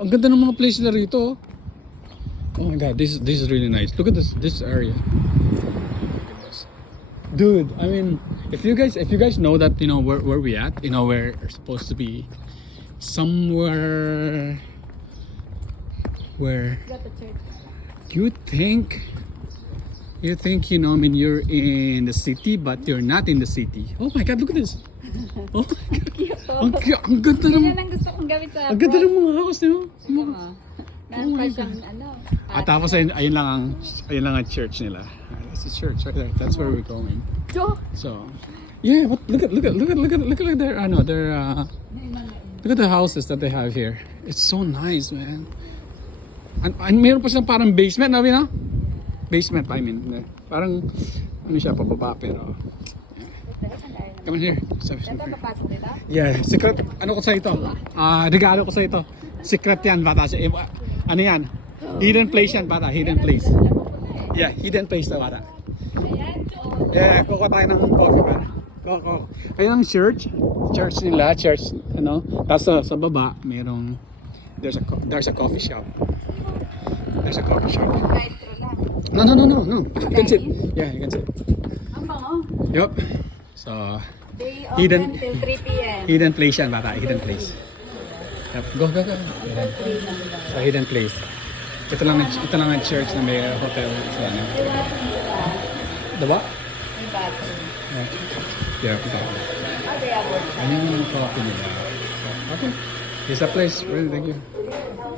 Ang ganda ng mga place nila rito. Oh my god, this is really nice. Look at this area. Dude, I mean, if you guys know that, you know, where we at, you know, we're supposed to be somewhere where Got the church. you think, you know, I mean, you're in the city but you're not in the city. Oh my god, look at this. Oh my god. Ang ganda Yan ng ang gusto kong gawin sa ang ganda ng mga house, no? Meron pa siyang ano. At tapos ayun lang ang church nila. That's the church right there. That's where we're going. Jo! So, yeah, look at their look at the houses that they have here. It's so nice, man. And meron pa silang parang basement, nabi na? Basement, I mean. Parang ano siya pababa pero come on here. Ito, papasok dito? Yeah, secret. Ano ko sa ito? Regalo ko sa ito. Secret yan, bata. Ano yan? Hidden place yan, bata. Hidden place. Yeah, hidden place na, bata. Ayan, Jo! Yeah, kukuha tayo ng coffee, bata. Kukuha. Ayun ang church. Church nila, church, ano. Tapos sa baba, merong, there's a coffee shop. There's a coffee shop. Drive-thru lang. No. You can sit. Yeah, you can sit. Ang bango. Yup. So, Day Hidden- open till 3 p.m. hidden place yan, bata. Hidden place. Yep. Go. So, hidden place. Ito lang ang church na may hotel sa ano. Diba? May bathroom. Yeah. Ah, they have work. Ayan yung coffee nila. Okay. Here's the place. Really, thank you.